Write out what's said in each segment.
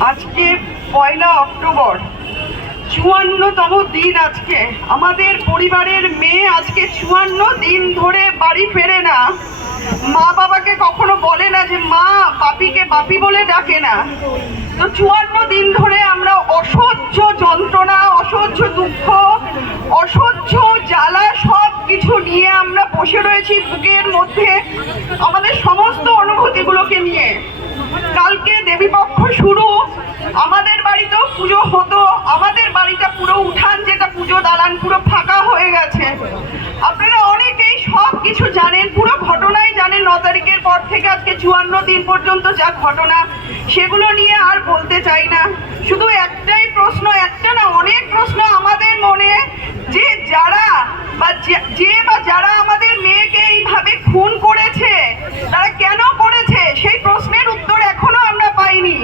আজকে পয়লা অক্টোবর। চুয়ান্নতম দিন আজকে। আমাদের পরিবারের মেয়ে আজকে চুয়ান্ন দিন ধরে বাড়ি ফেরে না। মা বাবাকে কখনো বলে না যে, মা, বাপিকে বাপি বলে ডাকে না। তো চুয়ান্ন দিন ধরে আমরা অসহ্য যন্ত্রণা, অসহ্য দুঃখ, অসহ্য জ্বালা সব কিছু নিয়ে আমরা বসে রয়েছি বুকের মধ্যে আমাদের সমস্ত অনুভূতিগুলোকে নিয়ে কালকে দেবীপক্ষ শুরু আমাদের বাড়িতেও পুজো হতো আমাদের বাড়িটা পুরো উঠান যেটা পুজো দালান পুরো ফাঁকা হয়ে গেছে আপনারা অনেকেই সব কিছু জানেন পুরো ঘটনাই জানেন ন তারিখের পর থেকে আজকে চুয়ান্ন দিন পর্যন্ত যা ঘটনা, সেগুলো নিয়ে আর বলতে চাই না। শুধু একটাই প্রশ্ন, একটা না, অনেক প্রশ্ন আমাদের মনে যে যারা বা যে- বা যারা আমাদের মেয়েকে এইভাবে খুন করেছে তারা কেন করেছে সেই প্রশ্নের উত্তর এখনও আমরা পাইনি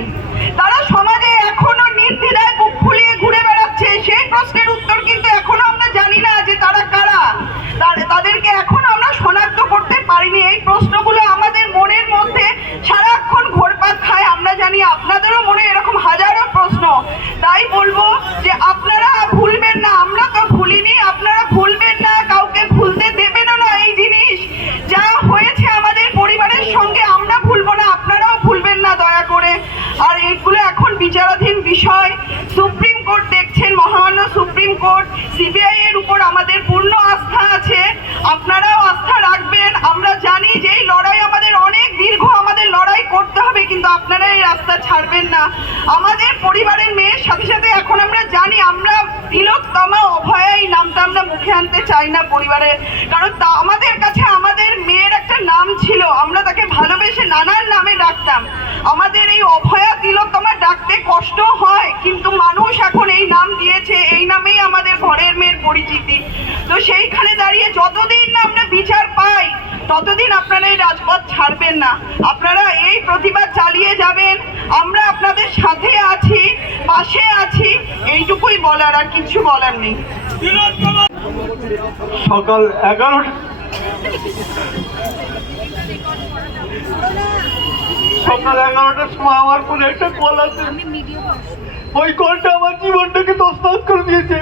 তারা সমাজে এখনও নির্দ্বিধায় বুক ফুলিয়ে ঘুরে বেড়াচ্ছে সেই প্রশ্নের উত্তর কিন্তু এখনও আমরা জানি না যে তারা কারা তার- তাদেরকে এখনও আমরা শনাক্ত করতে পারিনি এই প্রশ্নগুলো আমাদের মনের মধ্যে সারাক্ষণ ঘোরপাক খায় আমরা জানি আপনাদেরও মনে এরকম হাজারো প্রশ্ন তাই বলব যে আপনারা ভুলবেন না আমরা তো ভুলিনি আপনারা ভুলবেন না কাউকে ভুলতে দেবেনও না এই জিনিস যা হয়েছে আমাদের পরিবারের সঙ্গে আমরা ভুলবো না আপনারাও ভুলবেন না দয়া করে আর এগুলো এখন বিচারাধীন বিষয় সুপ্রিম কোর্ট দেখছেন মহামান্য সুপ্রিম কোর্ট সিবিআই এর উপর আমাদের পূর্ণ আস্থা আছে আপনারাও আস্থা রাখবেন আমরা জানি যে এই লড়াই আমাদের অনেক দীর্ঘ আমাদের লড়াই করতে হবে কিন্তু আপনারা এই রাস্তা ছাড়বেন না আমাদের পরিবারের মেয়ের সাথে সাথে এখন আমরা জানি আমরা তিলোত্তমা অভয়া এই মুখে আনতে চাই না পরিবারের কারণ তা আমাদের কাছে আমাদের মেয়ের একটা নাম ছিল। আমরা তাকে ভালোবেসে নানান নামে ডাকতাম। আমাদের এই অভয়া তিলোত্তমা ডাকতে কষ্ট হয়, কিন্তু মানুষ এখন এই নাম দিয়েছে, এই নামেই আমাদের ঘরের মেয়ের পরিচিতি। তো সেইখানে দাঁড়িয়ে যতদিন না আমরা বিচার পাই, ততদিন আপনারা এই রাজপথ ছাড়বেন না। আপনারা এই প্রতিবাদ চালিয়ে যাবেন। আমরা আপনাদের সাথে আছি, পাশে আছি। এইটুকুই বলার, আর কিছু বলার নেই। সকাল এগারোটা সকাল এগারোটার সময় আমার ফোনে একটা কল আছে। ওই কলটা আমার জীবনটাকে তসতস করে দিয়েছে।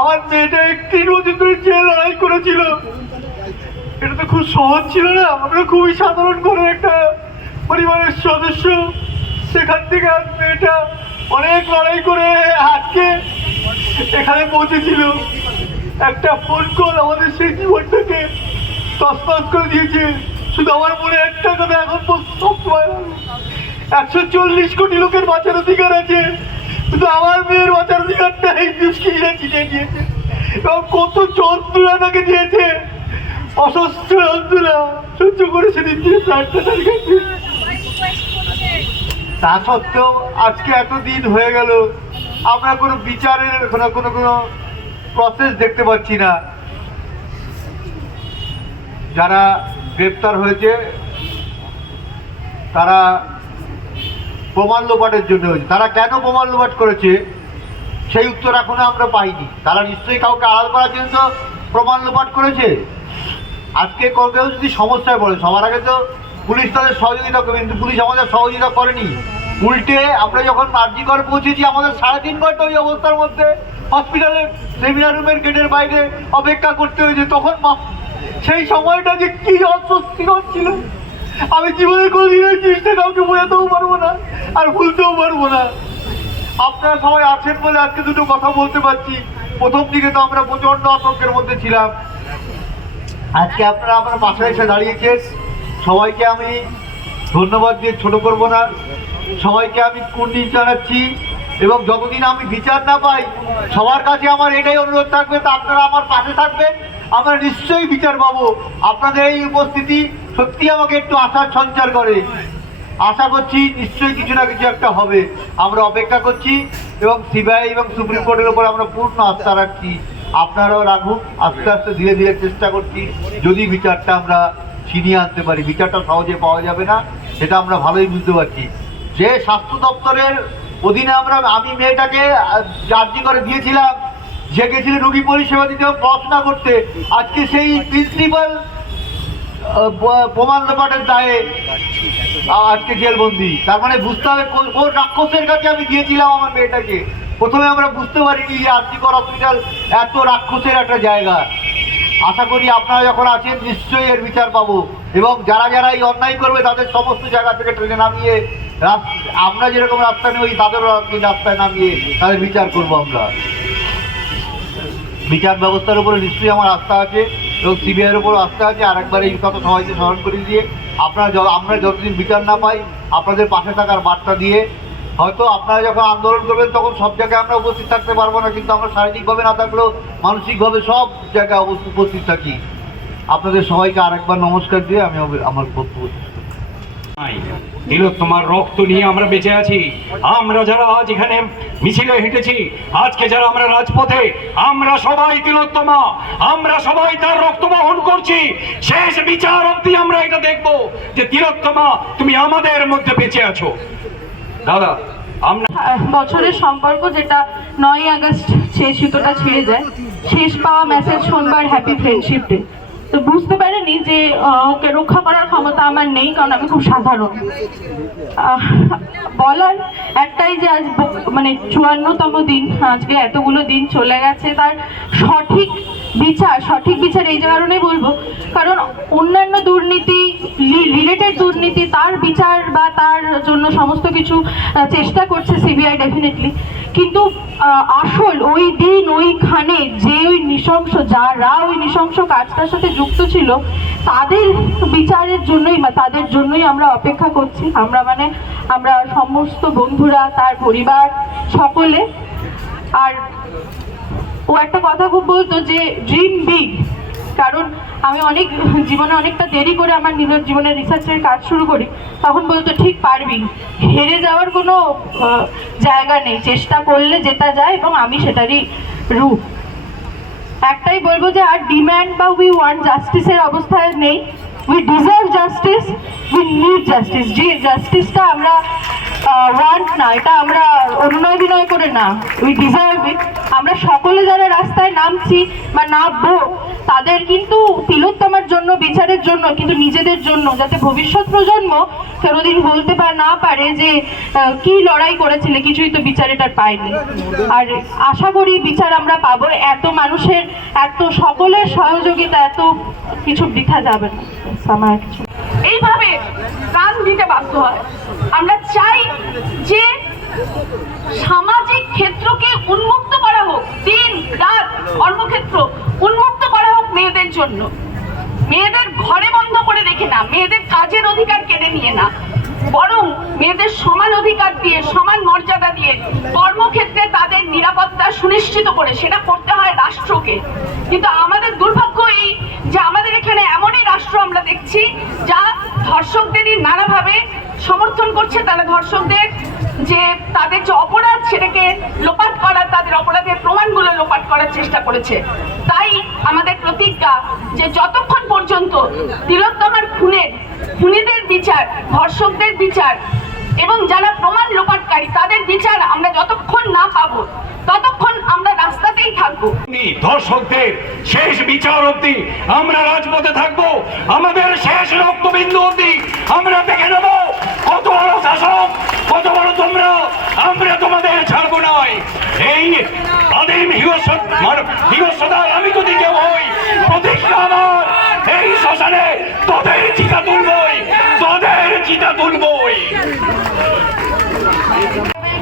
আমার মেয়েটা একটি বছর ধরে যে লড়াই করেছিল। এটা তো খুব সহজ ছিল না? আমরা খুবই সাধারণ করে একটা পরিবারের সদস্য। সেখান থেকে আজ মেয়েটা অনেক লড়াই করে এখানে পৌঁছেছিল একটা ফোন কল আমাদের সেই জীবনটাকে তসতস করে দিয়েছে। শুধু আমার মনে একটা কথা, এখন একশো চল্লিশ কোটি লোকের বাঁচার অধিকার আছে। কিন্তু আমার মেয়ের বাঁচার অধিকারটা এই দুষ্কৃতীরা চিনে দিয়েছে। এবং কত যন্ত্রণা তাকে দিয়েছে। অসুস্থ যন্ত্রণা সহ্য করে কাছে তা সত্ত্বেও আজকে এত দিন হয়ে গেল। আমরা কোনো বিচারের কোনো কোনো কোনো প্রসেস দেখতে পাচ্ছি না। যারা গ্রেপ্তার হয়েছে, তারা প্রমাণ লোপাটের জন্য হয়েছে। তারা কেন প্রমাণ লোপাট করেছে, সেই উত্তর এখনও আমরা পাইনি। তারা নিশ্চয়ই কাউকে আড়াল করার জন্য প্রমাণ লোপাট করেছে? আজকে কেউ যদি সমস্যায় পড়ে, সবার আগে তো পুলিশ তাদের সহযোগিতা করে কিন্তু পুলিশ আমাদের সহযোগিতা করেনি। উল্টে আমরা যখন করে পৌঁছেছি, আমাদের সাড়ে তিন ঘণ্টা ওই অবস্থার মধ্যে হসপিটালের সেমিনার রুমের গেটের বাইরে অপেক্ষা করতে হয়েছে। তখন সেই সময়টা যে কি অস্বস্তিকর ছিল আমি জীবনে কোনোদিন ওই জিনিসটা কাউকে বোঝাতেও পারব না আর ভুলতেও পারব না। আপনারা সবাই আছেন বলে আজকে দুটো কথা বলতে পারছি। প্রথম দিকে তো আমরা প্রচণ্ড আতঙ্কের মধ্যে ছিলাম। আজকে আপনারা আমার পাশে এসে দাঁড়িয়েছেন। সবাইকে আমি ধন্যবাদ দিয়ে ছোট করব না। সবাইকে আমি কুন্ডি জানাচ্ছি এবং যতদিন আমি বিচার না পাই, সবার কাছে আমার এটাই অনুরোধ থাকবে তা আপনারা আমার পাশে থাকবেন। আমরা নিশ্চয়ই বিচার পাবো। আপনাদের এই উপস্থিতি সত্যি আমাকে একটু আশার সঞ্চার করে। আশা করছি নিশ্চয়ই কিছু না কিছু একটা হবে। আমরা অপেক্ষা করছি এবং সিবিআই এবং সুপ্রিম কোর্টের উপর আমরা পূর্ণ আস্থা রাখছি। আপনারাও রাখুন, আস্তে আস্তে ধীরে ধীরে চেষ্টা করছি। যদি বিচারটা আমরা ছিনিয়ে আনতে পারি, বিচারটা সহজে পাওয়া যাবে না, সেটা আমরা ভালোই বুঝতে পারছি। যে স্বাস্থ্য দপ্তরের অধীনে আমরা, আমি মেয়েটাকে চার্জি করে দিয়েছিলাম, যে গেছিল রুগী পরিষেবা দিতে পড়াশোনা করতে। আজকে সেই প্রিন্সিপাল প্রমাণ লোপাটের দায়ে আজকে জেলবন্দি। তার মানে বুঝতে হবে কোন রাক্ষসের কাছে আমি দিয়েছিলাম আমার মেয়েটাকে। প্রথমে আমরা বুঝতে পারিনি যে আর্থিকর হসপিটাল এত রাক্ষসের একটা জায়গা। আশা করি আপনারা যখন আছেন, নিশ্চয়ই এর বিচার পাবো। এবং যারা যারা এই অন্যায় করবে, তাদের সমস্ত জায়গা থেকে ট্রেনে নামিয়ে আমরা যেরকম রাস্তা নেই তাদেরও একদিন রাস্তায় নামিয়ে তাদের বিচার করব আমরা। বিচার ব্যবস্থার উপরে নিশ্চয়ই আমার আস্থা আছে, এবং সিবিআইয়ের উপর আস্থা আছে, আর একবার এই কথা সবাইকে স্মরণ করে দিয়ে আপনারা আমরা যতদিন বিচার না পাই, আপনাদের পাশে থাকার বার্তা দিয়ে, হয়তো আপনারা যখন আন্দোলন করবেন, তখন সব জায়গায় আমরা উপস্থিত থাকতে পারব না, কিন্তু আমরা শারীরিকভাবে না থাকলেও মানসিকভাবে সব জায়গায় উপস্থিত থাকি। আপনাদের সবাইকে আরেকবার নমস্কার দিয়ে আমি আমার বক্তব্য শেষ করছি। নাই দিল তোমার রক্ত নিয়ে আমরা বেঁচে আছি। আমরা যারা আজ এখানে মিছিলে হেঁটেছি, আজকে যারা আমরা রাজপথে, আমরা সবাই তিলোত্তমা, আমরা সবাই তার রক্ত বহন করছি। শেষ বিচার অব্দি আমরা এটা দেখব যে তিলোত্তমা, তুমি আমাদের মধ্যে বেঁচে আছো। দাদা, আমরা বছরের সম্পর্ক যেটা নয় আগস্ট, সেই সুতোটা ছিঁড়ে যায়। শেষ পাওয়া মেসেজ শোনবার হ্যাপি ফ্রেন্ডশিপ ডে তো বুঝতে পারিনি যে ওকে রক্ষা করার ক্ষমতা আমার নেই, কারণ আমি খুব সাধারণ। বলার একটাই যে আজ মানে চুয়ান্নতম দিন, আজকে এতগুলো দিন চলে গেছে, তার সঠিক বিচার সঠিক বিচার এই কারণে বলব, কারণ অন্যান্য দুর্নীতি রিলেটেড দুর্নীতি, তার বিচার বা তার জন্য সমস্ত কিছু চেষ্টা করছে সিবিআই ডেফিনেটলি কিন্তু আসল ওই দিন ওইখানে যে ওই নৃশংস, যারা ওই নৃশংস কাজটার সাথে যুক্ত ছিল, তাদের বিচারের জন্যই বা তাদের জন্যই আমরা অপেক্ষা করছি। আমরা মানে আমরা সমস্ত বন্ধুরা, তার পরিবার, সকলে। আর ও একটা কথা খুব বলতো যে ড্রিম বিগ কারণ আমি অনেক জীবনে অনেকটা দেরি করে আমার নিজের জীবনে রিসার্চের কাজ শুরু করি। তখন বলতো, ঠিক পারবি। হেরে যাওয়ার কোনো জায়গা নেই। চেষ্টা করলে যেটা যায় এবং আমি সেটারই রূপ। একটাই বলব যে, আর ডিম্যান্ড বা উই ওয়ান্ট জাস্টিসের অবস্থায় নেই। We deserve justice we need justice যে জাস্টিসটা আমরা ওয়ান্ট না, এটা আমরা অনুনয় বিনয় করে না উই ডিজার্ভ ইট আমরা সকলে যারা রাস্তায় নামছি বা নামবো, তাদের কিন্তু তিলোত্তমার জন্য, বিচারের জন্য, কিন্তু নিজেদের জন্য, যাতে ভবিষ্যৎ প্রজন্ম কোনোদিন বলতে পার না পারে যে কি লড়াই করেছিলে, কিছুই তো বিচার এটার পাইনি আর আশা করি বিচার আমরা পাবো, এত মানুষের, এত সকলের সহযোগিতা, এত কিছু বৃথা যাবে না। আমার কিছু এইভাবে প্রাণ দিতে বাধ্য হয়। আমরা চাই যে সামাজিক ক্ষেত্রকে উন্মুক্ত করা হোক, দিন, রাত, কর্মক্ষেত্র উন্মুক্ত করা হোক মেয়েদের জন্য। মেয়েদের ঘরে বন্ধ করে রেখে না, মেয়েদের কাজের অধিকার কেড়ে নিয়ে না। বরং মেয়েদের সমান অধিকার দিয়ে, সমান মর্যাদা দিয়ে কর্মক্ষেত্রে তাদের নিরাপত্তা সুনিশ্চিত করে সেটা করতে হয় রাষ্ট্রকে। কিন্তু আমাদের দুর্ভাগ্য এই যে আমাদের এখানে এমনই রাষ্ট্র আমরা দেখছি যা ধর্ষকদেরই নানাভাবে সমর্থন করছে। তারা ধর্ষকদের যে তাদের যে অপরাধ, সেটাকে লোপাট করার, তাদের অপরাধের প্রমাণগুলো লোপাট করার চেষ্টা করেছে। তাই আমাদের প্রতিজ্ঞা যে যতক্ষণ পর্যন্ত তিলোত্তমার খুনের, খুনিদের বিচার, ধর্ষকদের বিচার এবং যারা প্রমাণ লোপাটকারী, তাদের বিচার আমরা যতক্ষণ না পাবো, ততক্ষণ আমরা রাস্তাতেই থাকব। ধর্ষকদের শেষ বিচার অব্দি আমরা রাজপথে থাকব আমাদের শেষ রক্তবিন্দু অব্দি আমরা দেখে নেব কত বড় শাসক কত বড় তোমরা। আমরা তোমাদের ছাড়বো নয়। এই আদিম হিংসতার আমি যদি কেউ হই প্রতিজ্ঞা আমার। এই শ্মশানে তোদের চিতা তুলবই তোদের চিতা তুলবই।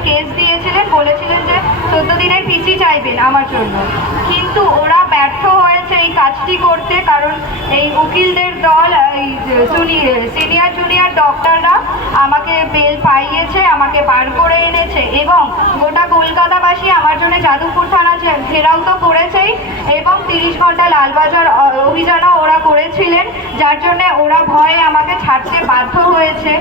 কেস দিয়েছিলেন বলেছিলেন যে চোদ্দ দিনের পিসি চাইবেন আমার জন্য। কিন্তু ওরা ব্যর্থ হয়েছে এই কাজটি করতে, কারণ এই উকিলদের দল, এই সিনিয়র জুনিয়র ডক্টররা আমাকে বেল পাইয়েছে, আমাকে বার করে এনেছে। কলকাতাবাসী আমার জন্য যাদবপুর থানা ঘেরাও তো করেছেই, এবং তিরিশ ঘণ্টা লালবাজার অভিযানও ওরা করেছিলেন, যার জন্য ওরা ভয়ে আমাকে ছাড়তে বাধ্য হয়েছে।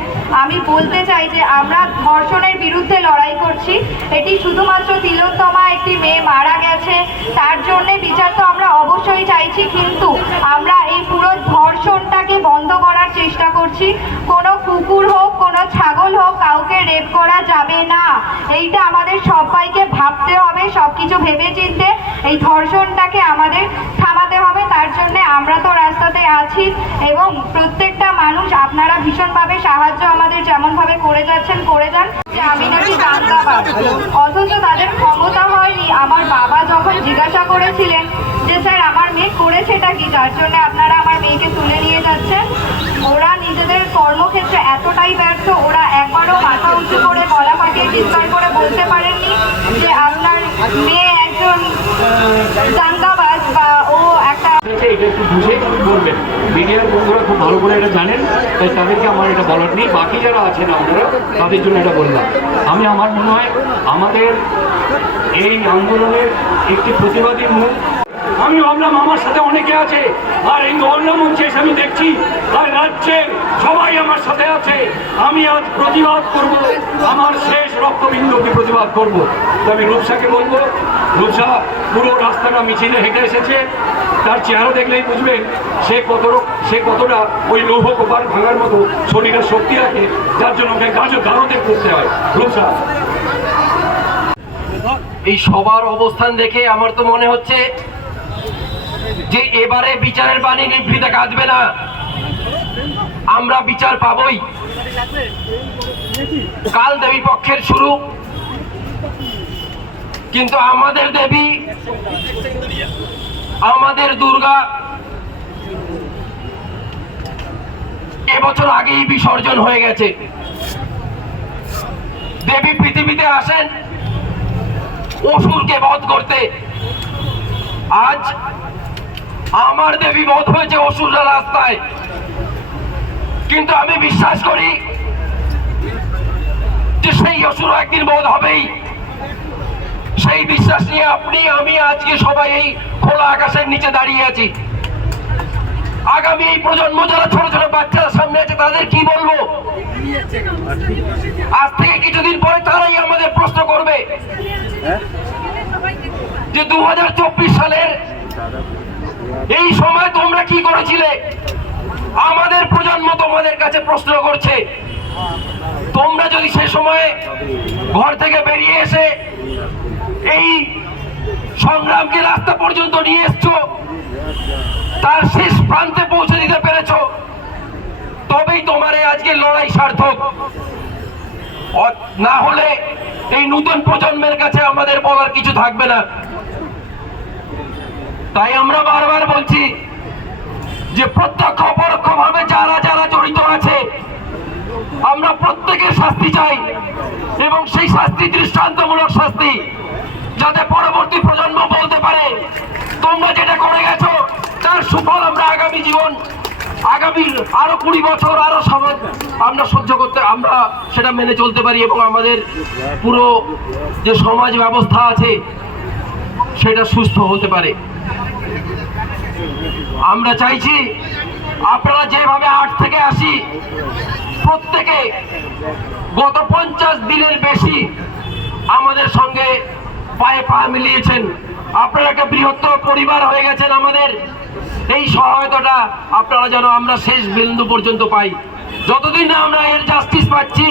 আমি বলতে চাই যে আমরা ধর্ষণের বিরুদ্ধে লড়াই করছি, এটি শুধুমাত্র তিলোত্তমা একটি মেয়ে মারা গেছে, তার জন্যে বিচার তো আমরা অবশ্যই চাইছি, কিন্তু আমরা এই পুরো ধর্ষণটাকে বন্ধ করার চেষ্টা করছি। কোনো কুকুর হোক, কোনো ছাগল হোক, কাউকে রেপ করা যাবে না। এইটা আমাদের সবাইকে ভাবতে হবে সব কিছু ভেবে চিনতে এই ধর্ষণটাকে আমাদের থামাতে হবে, তার জন্য আমরা তো রাস্তাতে আছি এবং প্রত্যেকটা মানুষ আপনারা ভীষণভাবে সাহায্য আমাদের যেমনভাবে করে যাচ্ছেন, করে যান। যে আমি অথচ তাদের ক্ষমতা হয়নি। আমার বাবা যখন জিজ্ঞাসা করেছিলেন যে স্যার আমার মেয়ে করেছেটা কি? যার জন্য আপনারা আমার মেয়েকে তুলে নিয়ে যাচ্ছেন। ওরা নিজেদের কর্মক্ষেত্রে এতটাই ব্যর্থ, ওরা একবারও মাথা উঁচু করে গলা ফাটিয়ে চিৎকার করে বলতে পারেননি যে আপনার মেয়ে একজন দাঙ্গাবাজ বা ও একটা হচ্ছে এটা একটু বুঝে বলবেন। মিডিয়ার বন্ধুরা খুব ভালো করে এটা জানেন, তাই তাদেরকে আমার এটা বলার নেই। বাকি যারা আছেন আপনারা, তাদের জন্য এটা বললাম। আমি, আমার মনে হয় আমাদের এই আন্দোলনের একটি প্রতিবাদী মুখ আমি ভাবলাম আমার সাথে অনেকে আছে। আর এই ধর্ণা মঞ্চে এসে আমি দেখছি, আর রাজ্যের সবাই আমার সাথে আছে। আমি আজ প্রতিবাদ করব, আমার শেষ রক্তবিন্দুকে প্রতিবাদ করব। আমি রূপসাকে বলব, রূপসা, পুরো রাস্তাটা মিছিলে হেঁটে এসেছে। তার চেহারা দেখলেই বুঝবেন, সে কত সে কতটা ওই লৌহ কোপার ভাঙার মতো শরীরের শক্তি আছে, যার জন্য ওকে গাছ গারদে করতে হয়। রূপসা। এই সবার অবস্থান দেখে আমার তো মনে হচ্ছে যে এবারে বিচারের বাণী নিভৃতে কাঁদবে না। আমরা বিচার পাবই। কাল দেবী পক্ষের শুরু। কিন্তু আমাদের দেবী, আমাদের দুর্গা এবছর আগেই বিসর্জন হয়ে গেছে। দেবী পৃথিবীতে আসেন অসুরকে বধ করতে। আজ আমার দেবী বধ হয়েছে অসুররা রাস্তায়। কিন্তু আমি বিশ্বাস করি যে সেই অসুর একদিন বধ হবেই। সেই বিশ্বাস নিয়ে আপনি আমি আজকে সবাই এই খোলা আকাশের নিচে দাঁড়িয়ে আছি। আগামী এই প্রজন্ম যারা ছোট ছোট বাচ্চারা সামনে আছে তাদের কি বলব? আজ থেকে কিছুদিন পরে তারাই আমাদের প্রশ্ন করবে যে দু হাজার চব্বিশ সালের এই সময় তোমরা কি করেছিলে? আমাদের প্রজন্ম তোমাদের কাছে প্রশ্ন করছে। তোমরা যদি সে সময়ে ঘর থেকে বেরিয়ে এসে এই সংগ্রামকে রাস্তা পর্যন্ত নিয়ে এসছো, তার শেষ প্রান্তে পৌঁছে দিতে পেরেছ, তবেই তোমার আজকে লড়াই সার্থক। না হলে এই নতুন প্রজন্মের কাছে আমাদের বলার কিছু থাকবে না। তাই আমরা বারবার বলছি যে প্রত্যক্ষ অপরোক্ষ ভাবে যারা যারা জড়িত আছে, আমরা প্রত্যেকের শাস্তি চাই এবং সেই শাস্তি দৃষ্টান্তমূলক শাস্তি যাতে পরবর্তী প্রজন্ম বলতে পারে। তোমরা যেটা করে গেছো, তার সুফল আমরা আগামী জীবন, আগামী আরও কুড়ি বছর আরও সমাজ আমরা সহ্য করতে, আমরা সেটা মেনে চলতে পারি এবং আমাদের পুরো যে সমাজ ব্যবস্থা আছে, সেটা সুস্থ হতে পারে। আমরা চাইছি আপনারা যেভাবে আট থেকে আসি প্রত্যেকে গত পঞ্চাশ দিনের বেশি আমাদের সঙ্গে পায়ে পা মিলিয়েছেন। আপনারা একটা বৃহত্তর পরিবার হয়ে গেছেন আমাদের। এই সহায়তাটা আপনারা যেন আমরা শেষ বিন্দু পর্যন্ত পাই। যতদিন না আমরা এর জাস্টিস পাচ্ছি,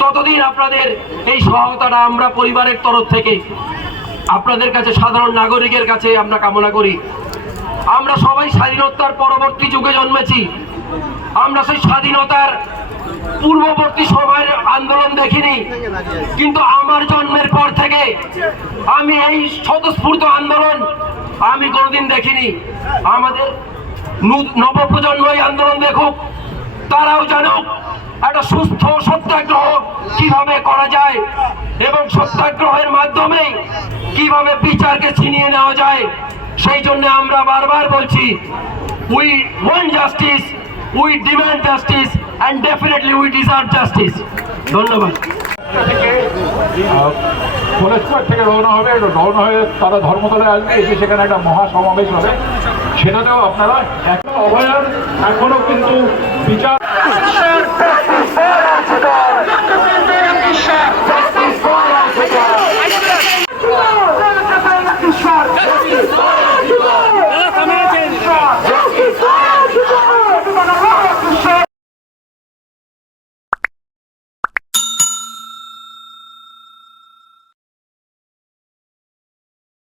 ততদিন আপনাদের এই সহায়তাটা আমরা পরিবারের তরফ থেকে আপনাদের কাছে, সাধারণ নাগরিকের কাছে আমরা কামনা করি। আমরা সবাই স্বাধীনতার পরবর্তী যুগে জন্মেছি। আমরা সেই স্বাধীনতার পূর্ববর্তী সময়ের আন্দোলন দেখিনি। কিন্তু আমার জন্মের পর থেকে আমি এই স্বতঃস্ফূর্ত আন্দোলন আমি কোনোদিন দেখিনি। আমাদের নবপ্রজন্ম এই আন্দোলন দেখুক, তারাও জানুক একটা সুস্থ সত্যাগ্রহ কীভাবে করা যায় এবং সত্যাগ্রহের মাধ্যমে কীভাবে বিচারকে ছিনিয়ে নেওয়া যায়। সেই জন্য আমরা বারবার বলছি we want justice we demand justice and definitely we deserve justice ধন্যবাদ। থেকে কলেজ স্কোয়ার থেকে রওনা হবে, রওনা হয়ে তারা ধর্মতলায় আসবে, এসে সেখানে একটা মহা সমাবেশ হবে। সেটাতেও আপনারা এখন অভয়ার এখনও কিন্তু বিচার